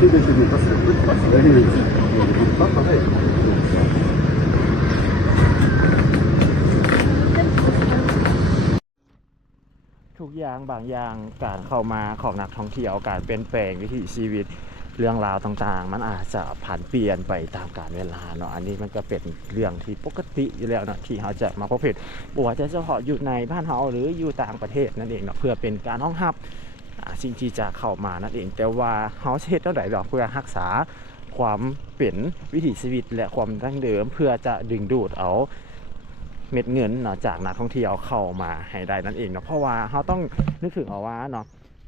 ทุกอย่างบางอย่างการเข้ามาของนักท่องเที่ยวการเปลี่ยนแปลงวิถีชีวิตเรื่องราวต่างๆ มันอาจจะผ่านเปลี่ยนไปตามกาลเวลาเนาะอันนี้มันก็เป็นเรื่องที่ปกติอยู่แล้วเนาะที่เขาจะมาพบเห็นบัวาจะเฉพาะอยู่ในบ้านเขาหรืออยู่ต่างประเทศนั่นเองเนาะเพื่อเป็นการห้องรับ สิ่งที่จะเข้ามานั่นเอง แต่ว่าเขาเช็ดเท่าไหร่ดอกเพื่อรักษาความเป็นวิถีชีวิตและความดั้งเดิมเพื่อจะดึงดูดเอาเม็ดเงินเนาะจากนักท่องเที่ยวเข้ามาให้ได้นั่นเองเนาะเพราะว่าเขาต้องนึกถึงเอาว่าเนาะ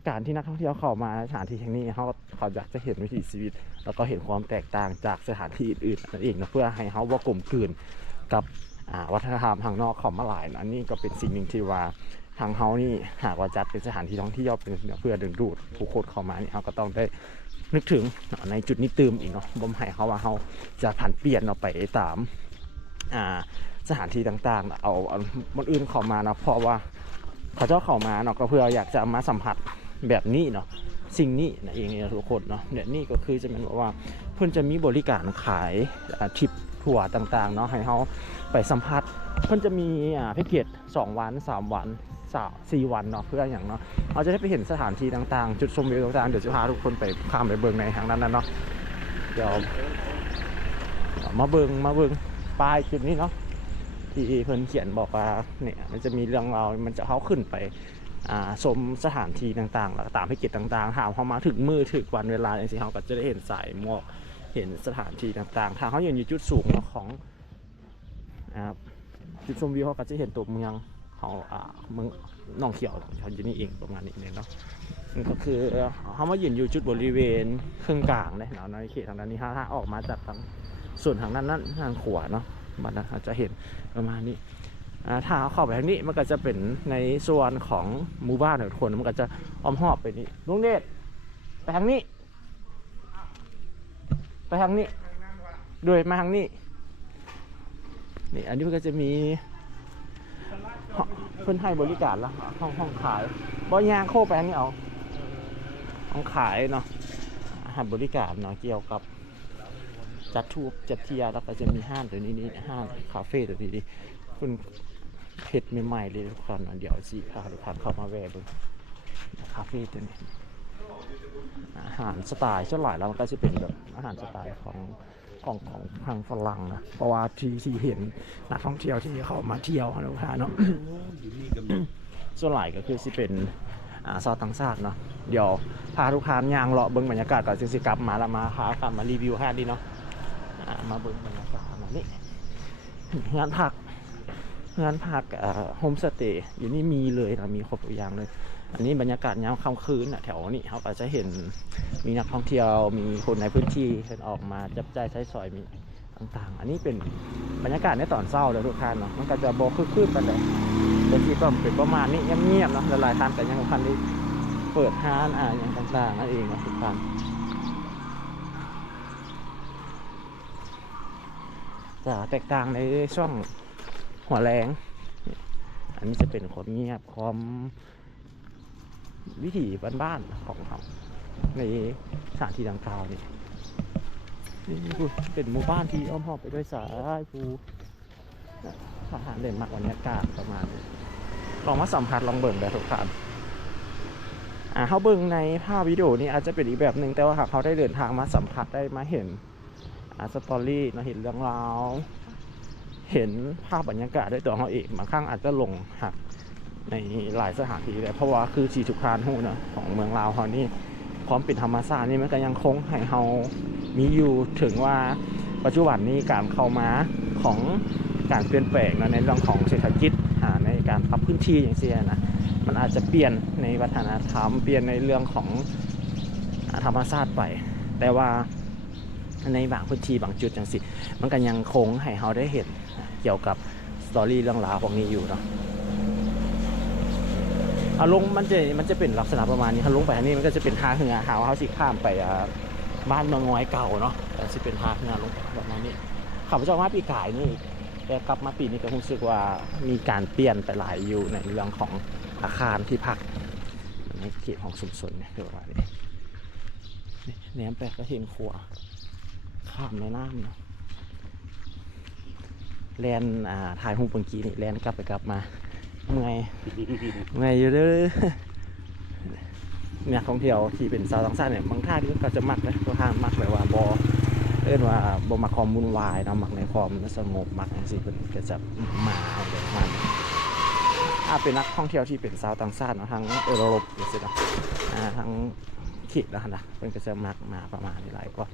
การที่นักท่องเที่ยวเข้ามาสถานที่แห่งนี้เขาเขาอยากจะเห็นวิถีชีวิต แล้วก็เห็นความแตกต่างจากสถานที่อื่นๆนั่นเองเนาะเพื่อให้เขาว่ากลมกลืนกับวัฒนธรรมทางนอกของมาหลายนะอันนี้ก็เป็นสิ่งหนึ่งที่ว่า ทางเขานี่หากว่าจัดเป็นสถานที่ท่องเที่ยวเป็นเพื่อดึงดูดผู้คนเข้ามานี่เขาก็ต้องได้นึกถึงในจุดนี้ตืมอีกเนาะบ่มให้เขาว่าเขาจะผันเปลี่ยนเนาะไปตามอ่าสถานที่ต่างๆเอาอาคนอื่นเข้ามาเนาะเพราะว่าเขาเจ้าเข้ามาเนาะก็เพื่ออยากจะมาสัมผัสแบบนี้เนาะสิ่งนี้นะเองทุกคนเนาะเนี่ยนี่ก็คือจะเป็นแบบว่าเพื่อนจะมีบริการขายทริปทัวร์ต่างๆเนาะให้เขาไปสัมผัสเพื่อนจะมีแพ็กเกจ2วัน 3 วัน สามสี่วันเนาะเพื่ออย่างเนาะเราจะได้ไปเห็นสถานที่ต่างๆ จุดชมวิวต่างๆ เดี๋ยวจะพาทุกคนไปข้ามไปเบิงในทางนั้นนะเนาะเดี๋ยวมาเบิงมาเบิงป้ายจุดนี้เนาะที่เพิ่นเขียนบอกว่าเนี่ยมันจะมีเรื่องราวมันจะเข้าขึ้นไปอ่าชมสถานที่ต่างๆแล้วตามให้กียรติต่างๆหาเขามาถึงมือถึงวันเวลาอย่างที่เขาก็จะได้เห็นสายหมอกเห็นสถานที่ต่างๆ ทางเขาอยู่ในจุดสูงเนาะของจุดชมวิวเขาก็จะเห็นตัวเมือง ของอ่าเมืองหนองเขียวเขาอยู่นี่เองประมาณนี้เนี่ยเนาะมันก็คือเขามายืนอยู่จุดบริเวณครึ่งกลางเลยเนาะในเขตทางด้านนี้ถ้าถ้าออกมาจากทางส่วนทางด้านนั้นทางขวาเนาะมันอาจจะเห็นประมาณนี้ถ้าเอาเข้าไปทางนี้มันก็จะเป็นในส่วนของหมู่บ้านของคนมันก็จะอ้อมหอบไปนี่ลุงเดชไปทางนี้ ไปทางนี้โดยมาทางนี้นี่อันนี้ก็จะมี เพิ่นให้บริการแล้วห้องห้องขายบอยางโคไปทางนี้เอาห้องขายเนาะอาหารบริการเนาะเกี่ยวกับจัดทูบจัดเทียร์แล้วก็จะมีห้างตัวนี้นี่ห้างคาเฟ่ตัวนี้นี่คุณเผ็ดใหม่ๆเลยทุกคนเดี๋ยวสิพาทุกคนเข้ามาแวะเบิ่งคาเฟ่ตัวนี้อาหารสไตล์ส่วนหลายแล้วมันก็จะเป็นแบบอาหารสไตล์ของ ของของทางฝรั่งนะเพราะว่าที่ที่เห็นนักท่องเที่ยวที่เขามาเที่ยวนะทุกท่าเนาะส่วนหลายก็คือสิเป็นอ่าซาต่างชาติเนาะเดี๋ยวพาทุกท่านย่างเลาะเบิ่งบรรยากาศก่อนจึงสิกลับมาแล้วมาพากลับมารีวิวให้ดีเนาะอ่ามาเบิ่งบรรยากาศมานี่งานพักงานพักโฮมสเตย์อยู่นี่มีเลยนะมีครบทุกอย่างเลย อันนี้บรรยากาศยามค่ำคืนน่ะแถวนี้เขาก็จจะเห็นมีนักท่องเที่ยวมีคนในพื้นที่เดินออกมาจับจ่ายใช้สอยมีต่างๆ อันนี้เป็นบรรยากาศในตอนเช้าเลยทุกท่านเนาะมันก็จะโบคึกคืนกันเลยเป็นที่ก็เป็นประมาณนี้เงียบๆเนาะหลายๆท่านแต่ยังพันที่เปิดห้านอ่าอย่างต่างๆนั่นเองนะทุกท่านจะแตกต่างในช่วงหัวแรง อันนี้จะเป็นคนเงียบความ วิถีบ้านๆของเขาในสถานที่ดังกล่าวนี่นี่คือเป็นหมู่บ้านที่อ้อมหอบไปด้วยสายภูทหารเด่นมากบรรยากาศประมาณลองมาสัมผัสลองเบิ่งได้ทุกท่านอ่าเขาเบิ่งในภาพวิดีโอนี่อาจจะเป็นอีกแบบหนึ่งแต่ว่าหากเขาได้เดินทางมาสัมผัสได้มาเห็นอ่าสตอรี่เราเห็นเรื่องราวเห็นภาพบรรยากาศด้วยตัวเขาเองบางครั้งอาจจะหลงหัก ในหลายสถานที่เลยเพราะว่าคือสีทุกคานหูเนาะของเมืองลาวเขานี่ความเป็นธรรมชาตินี่มันก็ยังคงให้เขามีอยู่ถึงว่าปัจจุบันนี้การเข้ามาของการเปลี่ยนแปลงนะในเรื่องของเศรษฐกิจในการปรับพื้นที่อย่างเช่นนะมันอาจจะเปลี่ยนในวัฒนธรรมเปลี่ยนในเรื่องของธรรมชาติไป แต่ว่าในบางพื้นที่บางจุดจังสิมันก็ยังคงให้เราได้เห็นเกี่ยวกับสตอรี่เรื่องราวพวกนี้อยู่เนาะ เอาลงมันจะมันจะเป็นลักษณะประมาณนี้ถ้าลงไปทางนี้มันก็จะเป็นทางเหือหาว่าเขาสิข้ามไปบ้านเมืองงอยเก่าเนาะแต่สิเป็นทางเหือลงไปประมาณนี้ข้าพเจ้ามาปีกายนี่แต่กลับมาปีนี้ก็รู้สึกว่ามีการเปลี่ยนไปหลายอยู่ในเรื่องของอาคารที่พักในเขตของชุมชนเนี่ยคือว่านี้นี่แหนมแปลก็เห็นขัวข้ามแม่น้ำเนาะแลนอ่าถ่ายรูปเมื่อกี้นี่แลนกลับไปกลับมา เมื่อยเมื่อยอยู่เด้อเนี่ยท่องเที่ยวที่เป็นสาวต่างชาติเนี่ยบางท่าที่ก็จะมักนะก็ท่ามักแบบว่าบอเอิ้นว่าบมักความวุ่นวายนะมักในความสงบมักอย่างสิเพิ่นก็จะมาแบบนั้นถ้าเป็นนักท่องเที่ยวที่เป็นสาวต่างชาติเนาะทางเอโรปอย่างเงี้ยนะอ่าทางขีดแล้วนะเพิ่นก็จะมักมาประมาณนี้หลายกว่า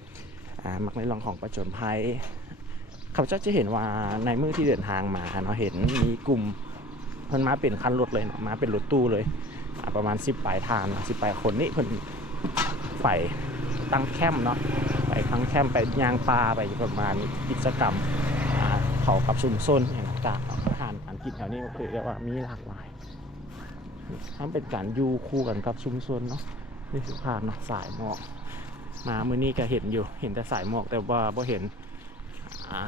มักในเรื่องของประจนภัยเขาจ้าจะเห็นว่าในมือที่เดินทางมาเนาะเห็นมีกลุ่ม เพิ่นมาเป็นคันรถเลยเนาะมาเป็นรถตู้เลยประมาณสิบปลายทางสิบปลายคนนี่เพิ่นไปตั้งแคมป์เนาะไปตั้งแคมป์ไปยางปลาไปประมาณกิจกรรมเขากับชุมชนอย่างต่างอาหารการกินแถวนี้ก็คือเรียกว่ามีหลากหลายทั้งเป็นการยูคู่กันกับชุมชนเนาะนี่สุภาพเนาะสายหมอกมาเมื่อนี้ก็เห็นอยู่เห็นแต่สายหมอกแต่ว่าบ่เห็น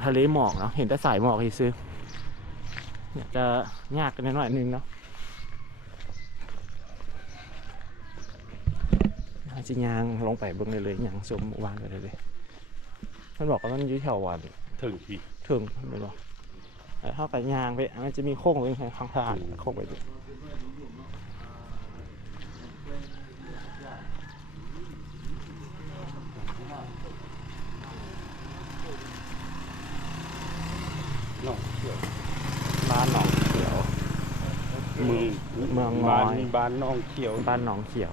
ทะเลหมอกเนาะเห็นแต่สายหมอกนี่ซื้อ เนี่ยจะยากกันหน่อยนึงเนาะอาจิยางลงไปเบิ่งเลยเลยยางสวมวางไปเลยเลยมันบอกว่ามันอยู่แถววันถึงพี่ถึงไม่บอกเอ้ยเข้าไปยางไปมันจะมีโค้งตรงข้างทางโค้งไปดูน้องเที่ยว บ้านหนองเขียว เมืองเมืองงบ้าอนยบ้านน้องเขียวบ้านหนองเขียว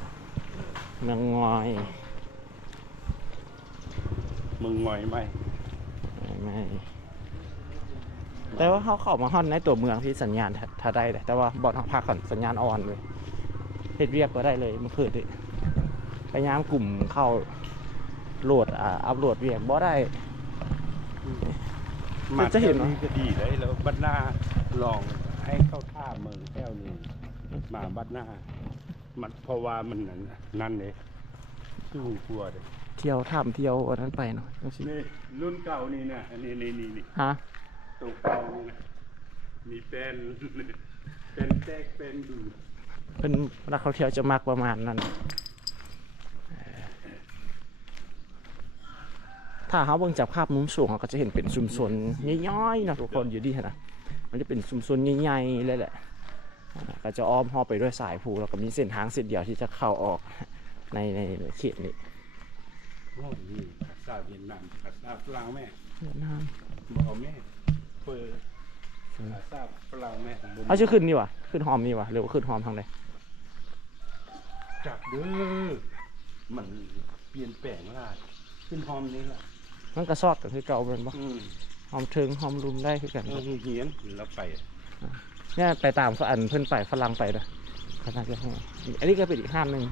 เมืองงอยเมืองงอยไหมไม่ แต่ว่าเขาเข้ามาฮอนในตัวเมืองที่สัญญาณถ้าถ้าได้เลยแต่ว่าบอดพักก่อนสัญญาณอ่อนเลยเฮ็ดเรียกก็ได้เลยเมื่อคืนนี้พยายามกลุ่มเข้าโหลดอ่าอัพโหลดเรียกบ่ได้มาจะเห็นเหรอที่ยวก็ดีเลยแล้วบัดหน้าลอง ให้เข้าท่าเมืองแก้วนี่มาบัดหน้า มันเพราะว่ามันนั่นนั่นเลยสู้กลัวเลยเที่ยวถ้ำเที่ยวอันนั้นไปเนาะจังสินี่รุ่นเก่านี่นะอันนี้นี่นี่นี่ฮะตัวเก่านี่นะมีเป็นเป็นแจกเป็นดูดเป็นนักท่องเที่ยวจะมักประมาณนั้นเอ่อถ้าเขาเบิ่งจากภาพมุมสูงเขาก็จะเห็นเป็นชุมชนย่อยๆนะทุกคนอยู่ดีนะ มันจะเป็นชุมชนใหญ่ๆเลยแหละอ่าก็จะอ้อมหอบไปด้วยสายภูแล้วก็มีเส้นทางเส้นเดียวที่จะเข้าออกในในเขตนี้โอ้นี่ภาษาเวียดนามภาษาฝรั่งแม่เวียดนามบอกแม่เปิดภาษาฝรั่งแม่ของผมเอาชื่อขึ้นนี่วะขึ้นหอมนี่วะหรือว่าขึ้นหอมทางใดจับเด้อมันเปลี่ยนแปลงล่ะขึ้นหอมนี่ล่ะมันก็ซอกกันคือเก่าเป็นปะ อืมหอมเทิงหอมรุมได้คือกันเออเหียนแล้วไปเนี่ยไปตามฝรั่งเพื่อนไปฝรั่งไปเลยขนาดจะห้องอันนี้ก็เป็นอีกห้างหนึ่ง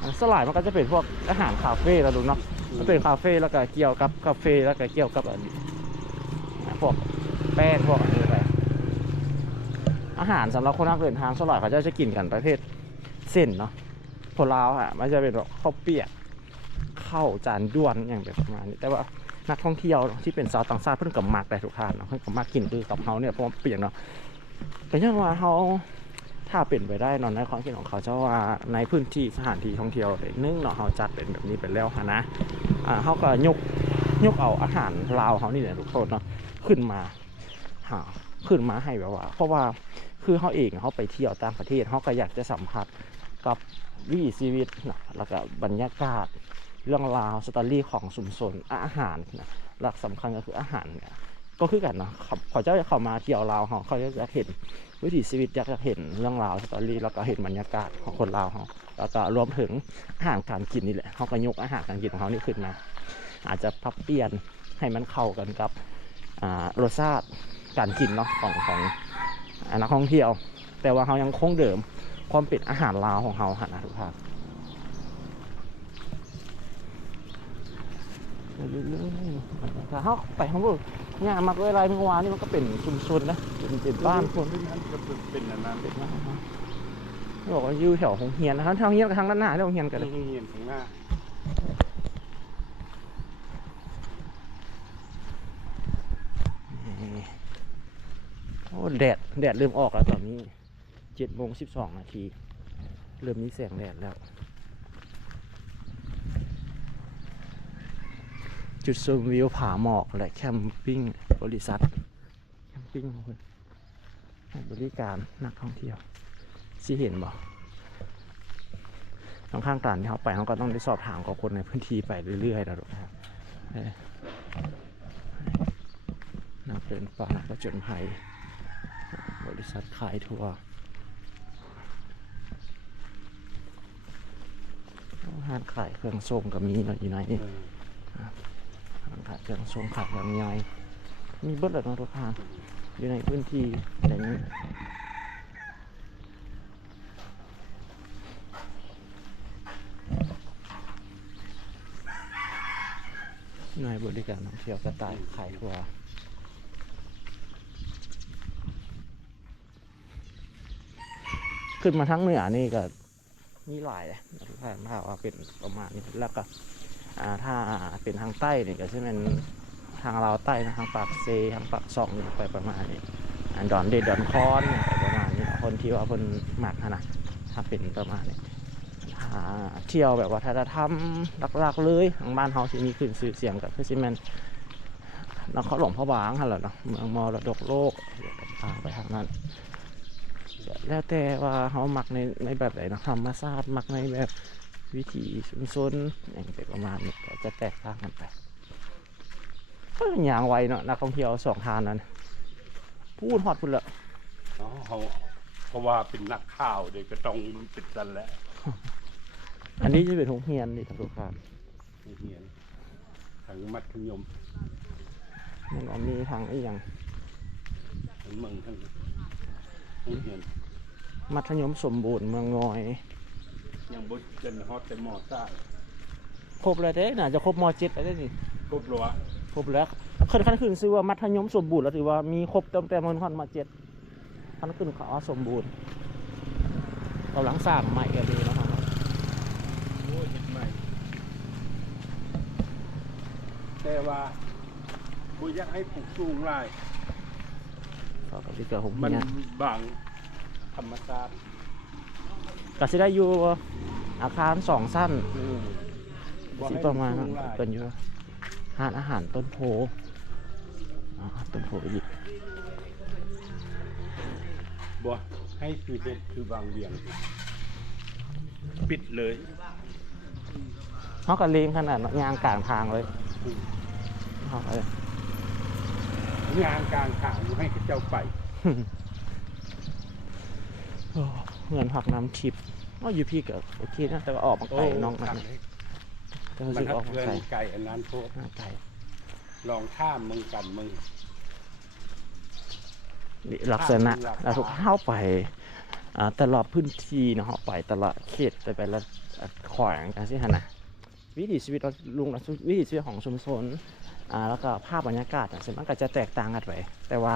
อันสลายมันก็จะเป็นพวกอาหารคาเฟ่เราดูเนาะมันเป็นคาเฟ่แล้วก็เกี่ยวกับกาแฟแล้วก็เกี่ยวกับอันนี้พวกแป้งพวกอันนี้ไปอาหารสำหรับคนนักเดินทางสลายเขาจะจะกินกันประเภทเส้นเนาะพวกลาวอะมันจะเป็นแบบข้าวเปียกข้าวจานด้วนอย่างแบบประมาณนี้แต่ว่า นักท่องเที่ยวที่เป็นชาวต่างชาติเพิ่นกับมักแต่ทุกทานเนาะเพิ่นกับมักกินคือกับเขาเนี่ยเพราะเปลี่ยกเนาะแต่ยังว่าเขาถ้าเป็นไปได้เนอนในความคิดของเขาเจ้าว่าในพื้นที่สถานที่ท่องเที่ยวเลยนึงเนาะเขาจัดเป็นแบบนี้เป็นแล้วฮะนะอ่าเขาก็ยกยกเอาอาหารลาวเขานี่แหละทุกคนเนาะขึ้นมาหาขึ้นมาให้แบบว่า เพราะว่าคือเขาเองเขาไปเที่ยวต่างประเทศเขาก็อยากจะสัมผัสกับวิถีชีวิตนะแล้วก็บรรยากาศ เรื่องราวสตอรี่ของชุมชนอาหารนะหลักสำคัญก็คืออาหารเนี่ยก็คือกันเนาะเขาเขาจะเข้ามาเที่ยวลาวเขาเขาจะเห็น วิถีชีวิตอยากจะเห็นเรื่องราวสตอรี่แล้วก็เห็นบรรยากาศของคนลาวเขาแล้วก็รวมถึงอาหารการกินนี่แหละเขาก็ยกอาหารการกินของเขานี่ขึ้นมาอาจจะปรับเปลี่ยนให้มันเข้ากันกับรสชาติการกินเนาะของของนักท่องเที่ยว แต่ว่าเขายังคงเดิมความเป็นอาหารลาวของเขาหนนะทุกท่าน เรื่อยๆถ้าเขาไปข้างบนเนี่ยมักเวลาเมื่อวานนี่มันก็เป็นชุมชนนะเป็นเป็นบ้านคนนั้นเป็นอันนั้นเป็นบ้านนะบอกว่าอยู่แถวหงเฮียนนะครับทางเฮียนกับทางด้านหน้าที่หงเฮียนกันเลยเหียนข้างหน้าโอ้แดดแดดเริ่มออกแล้วตอนนี้เจ็ดโมงสิบสองนาที เริ่มมีแสงแดดแล้ว จุดชมวิวผาหมอกและแคมปิ้งบริษัท แคมปิ้งของเพิ่นบริการนักท่องเที่ยวสิเห็นบ่ทางข้างการที่เขาไปเขาก็ต้องได้สอบถามกับคนในพื้นที่ไปเรื่อยๆนะทุกท่านเอ้ยนักเดินป่านักประจนภัยบริษัทขายทัวร์ห้านขายเครื่องส้มกับมีเนาอยู่ในนี่ ขายเครื่องทรงขายแบบย่อยมีเบิดเลยนาะทุกทางอยู่ในพื้นที่อะไรนี้หน่วยบริการท่องเที่ยวกระต่ายขายทัวร์ขึ้นมาทั้งเหนือนี่ก็มีหลายเลยทุกท่านถ้าว่าเป็นประมาณนี้แล้วก็ ถ้าเป็นทางใต้เนี่ยก็จะเป็นทางลาวใต้นะทางปากเซทางปากซองไปประมาณนี้อันดอนเดดดอนคอนไปประมาณนี้คนที่ว่าคนหมักนะถ้าเป็นประมาณนี้ถ้าเที่ยวแบบวัฒนธรรมหลักๆเลยทางบ้านเฮาที่มีขึ้นสื่อเสียงกับคือซิแมนนครหลวงพระบางหั่นแหละเนาะเมืองมรดกโลกพาไปทางนั้นแล้วแต่ว่าเฮาหมักในในแบบไหนนะธรรมชาติมักในแบบ วิถีชุมชนอย่างเป็นประมาณนี้ก็จะแตกต่างกันไปก็อย่างไวเนาะนักท่องเที่ยวสองทางนั้นพูดฮอดพุ่นละอ๋อเขาเพราะว่าเป็นนักข่าวเด็กก็ต้องเป็นกันแหล้วอันนี้จะเป็นโรงเรียนนี่ทุกท่านเฮียนทางมัธยมมันก็มีทางอีกอย่างทั้งเมืองทั้งทั้งเฮียนมัธยมสมบูรณ์เมืองงอย ยังบดจนฮอดแต่มอซ่าครบแล้วเด้น่าจะครบมเจ็ดแล้วเด้นี่ครบแล้วอะครบแล้วขั้นขั้นขึ้นซื้อว่ามัธยมสมบูรณ์แล้วถือว่ามีครบเต็มแต่มันขั้นมาเจ็ดขั้นขึ้นเขาว่าสมบูรณ์กำลังสร้างใหม่ก็มีนะครับโอ้ยเห็นไหมแต่ว่าบุอยากให้ปลูกสูงหลายก็กับที่เกิดผมมันเนี่ยบางธรรมชาติ ก็สิได้อยู่อาคารสองสั้นอืมบ่สิให้ประมาณสูงหลายเป็นอยู่หานอาหารต้นโพอ๋อต้นโพอีกบ่ให้คือเด็ดคือบางเวียง ปิดเลยเขาก็เลงขนาดนั้นยางกลางทางเลยเขาก็เลยงานกลางทางให้เขาเจ้าไปโอ้ เงินผักน้ำทิพย์ว่าอยู่พี่ก็โอเคนะแต่ว่าออกมาไกลน้องมันแต่รู้มัสึนกออกมาเกินไกลไก่อันนั้นโทษหน้าไกลลองท่ามมึงกันมึง นี่ลักษณะภาพมันหลากหลายแล้วทุกเข้าไปอ่าตลอดพื้นที่เนาะเขาไปตลอดเขตไปไปละขวางกันสิฮะนะวิถีชีวิตเราลุงเราวิถีชีวิตของชุมชนอ่าแล้วก็ภาพบรรยากาศอะส่วนมันก็จะแตกต่างกันไปแต่ว่า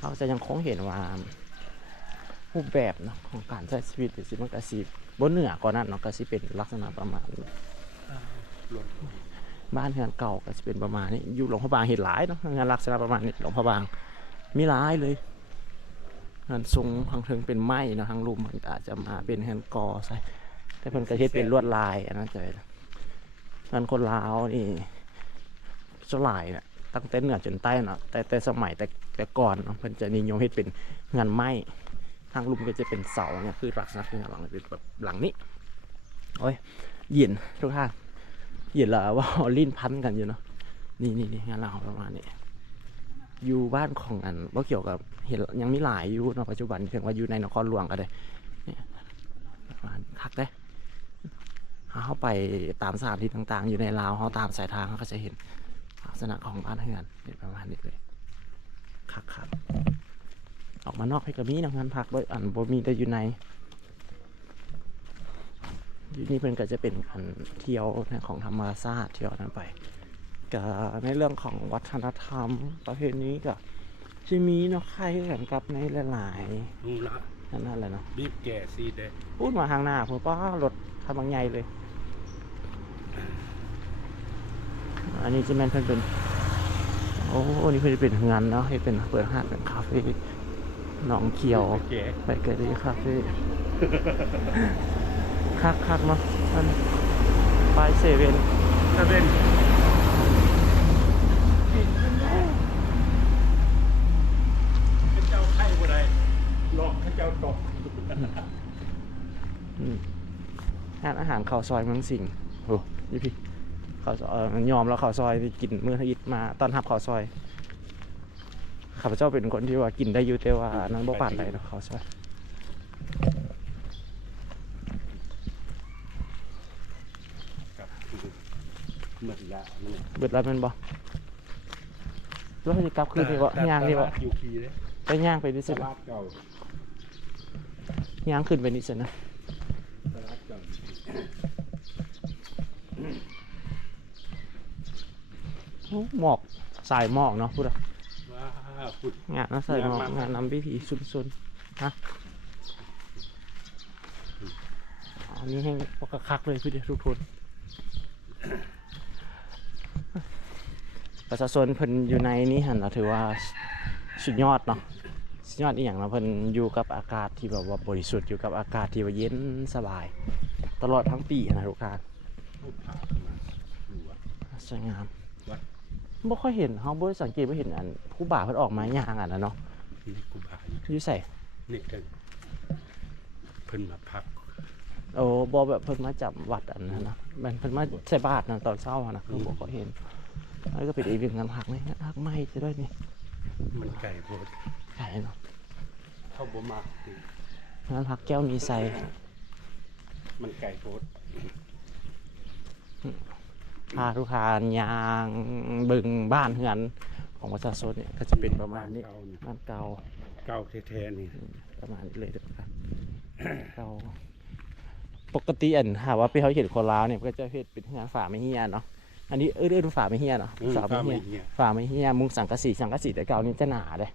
เราจะยังคงเห็นว่า รูปแบบเนาะของการใช้ชีวิตสิมันก็สิบนเหนือกว่านั้นเนาะก็สิเป็นลักษณะประมาณนี้บ้านเรือนเก่าก็จะเป็นประมาณนี้อยู่หลวงพระบางเห็นหลายเนาะงานลักษณะประมาณนี้หลวงพระบางมีหลายเลยงานทรงทางเทิงเป็นไม้เนาะทางลุมมันอาจจะมาเป็นแฮนกอใส่แต่เพิ่นก็เฮ็ดเป็นลวดลายอันนั้นจะงานคนลาวนี่สลายเนี่ยตั้งแต่เหนือจนใต้เนาะแต่แต่สมัยแต่แต่ก่อนเนาะเพิ่นจะนิยมเฮ็ดเป็นงานไม้ ทางลุมก็จะเป็นเสาเนี่ยคือลักษณะคืองานหลังเป็นแบบหลังนี้โอ้ยเย็นทุกท่านเห็นแล้วว่าอลิ้นพันกันอยู่เนาะนี่นี่นี่งานเราประมาณนี้อยู่บ้านของอันว่าเกี่ยวกับเห็นยังมีหลายอยู่เนปัจจุบันถึงว่าอยู่ในนครหลวงก็ได้เนี่ยประมาณคักได้เขาไปตามสถานที่ต่างๆ อยู่ในลาวเขาตามสายทางเขาก็จะเห็นลักษณะของบ้านเฮือนเป็นประมาณนี้เลยคักคัก ออกมานอกให้กับมีนะงานพักด้วยอันบ่มีแต่อยู่ในอยู่นี่เป็นก็จะเป็นการเที่ยวของธรรมชาติเที่ยวนั้นไปกับในเรื่องของวัฒนธรรมประเพณีก็จะมีเนาะใครกันกับในหลายนู่นละๆนั่นนั่นแหละเนาะบีบแก่ซีเด้พูดมาทางหน้าผมว่ารถทำบางใหญ่เลย อันนี้จะแม่นเพิ่นเป็นโอ้นี่เพิ่นจะเป็นงานเนาะให้เป็นเปิดห้างเป็นคาเฟ่ หนองเขียวไปเกิดดีคาเฟ่คักคักๆเนาะนไปเซเว่นเซเว่นเจ้าไข่บ่ได้หลอกข้าเจ้าตกอืานอาหารข้าวซอยเมืงสิงห์โอ้ยพี่ข้าวซอยยอมแล้วข้าวซอยนี่กินเมื่ออาทิตมาตอนหับข้าวซอย ข้าพเจ้าเป็นคนที่ว่ากินได้อยู่แต่ว่านั้นบ่ปานใดดอกข้าวซอยกับเหมือนละมันเนี่ยเบิดแล้วแม่นบ่แล้วเขาจะกลับคืนนี่บ่แต่ย่างนี่บ่ตลดอยู่พีเลยไปย่างไปนี่ตสิบ่ลาดเก่าย่างขึ้นไปนี่สินะตลาดเก่าโอ้หมอกสายหมอกเนาะพูดอะว้าพุด งานนะสายหมอกงานมากงานนำพิธีซุนๆฮะอันนี้ให้พวกคักๆเลยพี่เดียวทุกคนประชาชนเพิ่นอยู่ในนี้หันเราถือว่าสุดยอดเนาะสุดยอดอีกอย่างเนาะเพิ่นอยู่กับอากาศที่แบบว่าบริสุทธิ์อยู่กับอากาศที่ว่าเย็นสบาย ตลอดทั้งปีนะทุกท่านผู้ผ่ามาดูอะสวยงามวัด บ่ค่อยเห็นเฮาบ่ได้สังเกตบ่เห็นอัน ผู้บ่าวเพิ่นออกมาย่างอันนั้นเนาะนี่กูผ่าอยู่ใส่นี่กันเพิ่นมาพักโอ้บ่แบบเพิ่นมาจับวัดอันนั้นนะมันเพิ่นมาใส่บาตรนะตอนเช้าอะนะคือบ่ค่อยเห็นแล้วก็เป็นอีกหนึ่งงานหักนี่งานหักใหม่จะด้วยนี่มันไก่โพดไก่เนาะเข้าบ่มางานหักแก้วมีใส่มันไก่โพด พาทุกทานยางบึงบ้านเฮือนของประชาชนเนี่ยก็จะเป็นประมาณนี้เก่านี่บ้านเก่าเก่าแท้ๆนี่ประมาณนี้เลยทุกท่านเก่าปกติอันหาว่าไปเขาเห็นคนลาวเนี่ยก็จะเฮ็ดเป็นงานฝาไม่เฮียเนาะอันนี้เออเออฝาไม่เฮียเนาะอืมฝาฟ้าไม่ไม่เฮียเหี้ยฝาไม่เฮียมุงสังกะสีสังกะสีแต่เก่านี่จะหนาเลย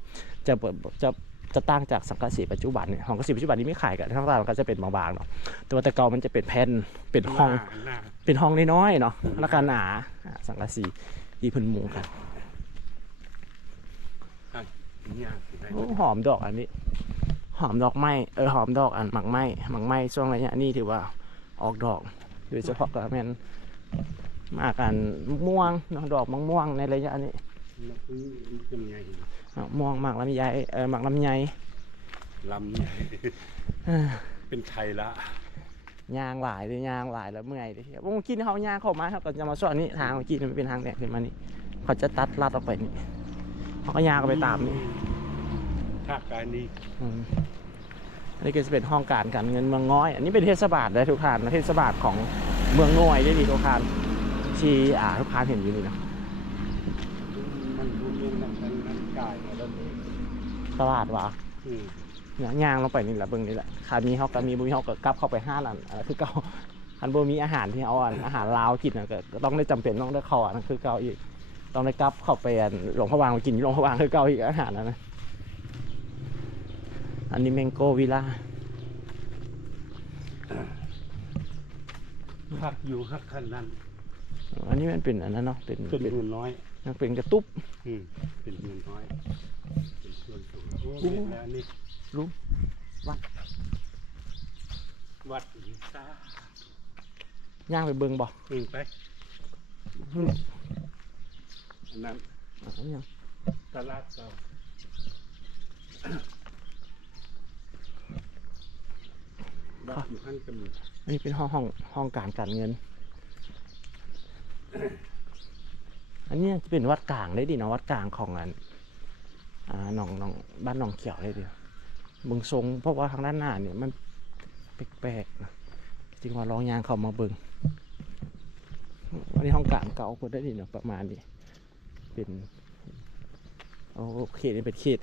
จะเปิดจะ จะตั้งจากสังกะสีปัจจุบันเนี่ยสังกะสีปัจจุบันนี้ไม่ขายกันทั้งร้านมันก็จะเป็นบางๆเนาะแต่ว่าแต่เก่ามันจะเป็นแผ่นเป็นห้องหน้าเป็นห้องน้อยๆเนาะอืมแล้วก็หนาอ่าสังกะสีดีเพื้นมุงกันหน้าย่างสิได้โอ้หอมดอกอันนี้ หอมดอกไม้เออหอมดอกอันหมักไม้หมักไม้ช่วงระยะนี้ถือว่าออกดอกโดยเฉพาะกับแมนมากันม่วงเนาะดอกมะม่วงในระยะนี้ มันคือยังไงอะม่วงหมากลำไยเออหมากลำไยลำใหญ่เอ้อเป็นไทยละยางหลายเลยยางหลายแล้วเมื่อยเลยเมื่อกี้เขายางเข้ามาเขาก็จะมาสอนนี่ทางเมื่อกี้มันเป็นทางแดกขึ้นมานี่เขาจะตัดลัดออกไปนี่เขาก็ยางก็ไปตามนี่ถ้าการนี้อืมอันนี้ก็จะเป็นห้องการการเงินเมืองง้อย อันนี้เป็นเทศบาลได้ทุกทานเทศบาลของเมืองง้อยได้ดีทุกทานที่อ่าทุกทานเห็นอยู่นี่นะ มันรู้เรื่องนั้นนั้นนั้นกายมาแล้วนี่ ตลาดวะอืมเนี่ยย่างลงไปนี่แหละเบิ่งนี่แหละขามีเขาก็มีบุมีเขาก็กลับเข้าไปห้านั่นอันนั้นคือเก่าอันบุมีอาหารที่เอาอันอาหารลาวกินน่ะก็ก็ต้องได้จำเป็นต้องได้เข้าอันนั้นคือเก่าอีก ต้องได้กลับเข้าไปอันหลวงพระวางไปกินที่หลวงพระวางคือเก่าอีกอาหารนั้นนะอันนี้เมงโกวิลล่าพักอยู่พักขั้นนั้นอันนี้มันเป็นอันนั้นเนาะเป็นเป็นเป็นเงินน้อย มันเป็นกระตุ๊บอืมเป็นเงินน้อยเป็นส่ วนสูงโอ้โอ้เห็นแล้วนี่ลุงวัด วัดอีสาย่างไปเบิ่งบ่อืมไปอันนั้นอันนี้ยังตลาดเก่าวัดอยู่ข้างกำเนิดอันนี้เป็นห้องห้องห้องการการเงิน อันนี้จะเป็นวัดกลางได้ดิเนาะวัดกลางของอันอ่า หนองหนองบ้านหนองเขียวได้ดิเบิงทรงเพราะว่าทางด้านหน้าเนี่ยมันแปลกๆนะจริงว่าลองยางเข้ามาเบิงอันนี้ห้องกลางเก่าเพิ่นได้ดิเนาะประมาณนี้ เป็นโอ้เขตนี้เป็นเขต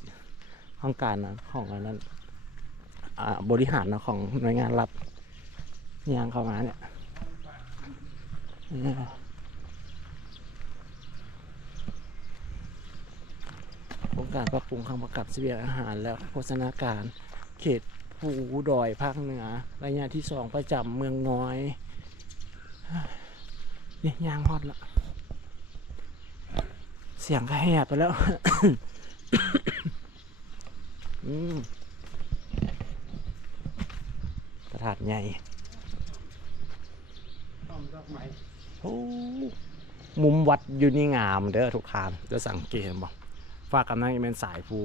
ห้องการนะของอันนั้นอ่าบริหารนะของหน่วยงานรัฐยางเข้ามาเนี่ยเนี่ยโครง การปรับปรุงคำประกับเสบียงอาหาร และโฆษณาการ เขตภูดอยภาคเหนือระยะที่สองประจำเมืองน้อยนี่ยางฮอดละเสียงก็แหบไปแล้วอืมตลาดใหญ่มุมวัดอยู่นี่งามเด้อทุกทานจะสังเกตบอก ฝากกันนั่งเป็นสายภู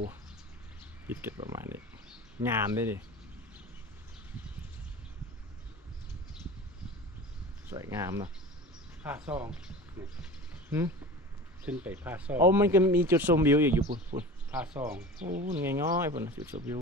ปิดเก็บประมาณนี้ งามได้ดิสวยงามเนาะผ้าซองนี่หึขึ้นไปผ้าซองโอ้มันก็มีจุดชมวิวอีกอยู่พุ่นพุ่นผ้าซอง โอ้ง่ายๆพุ่นน่ะจุดชมวิว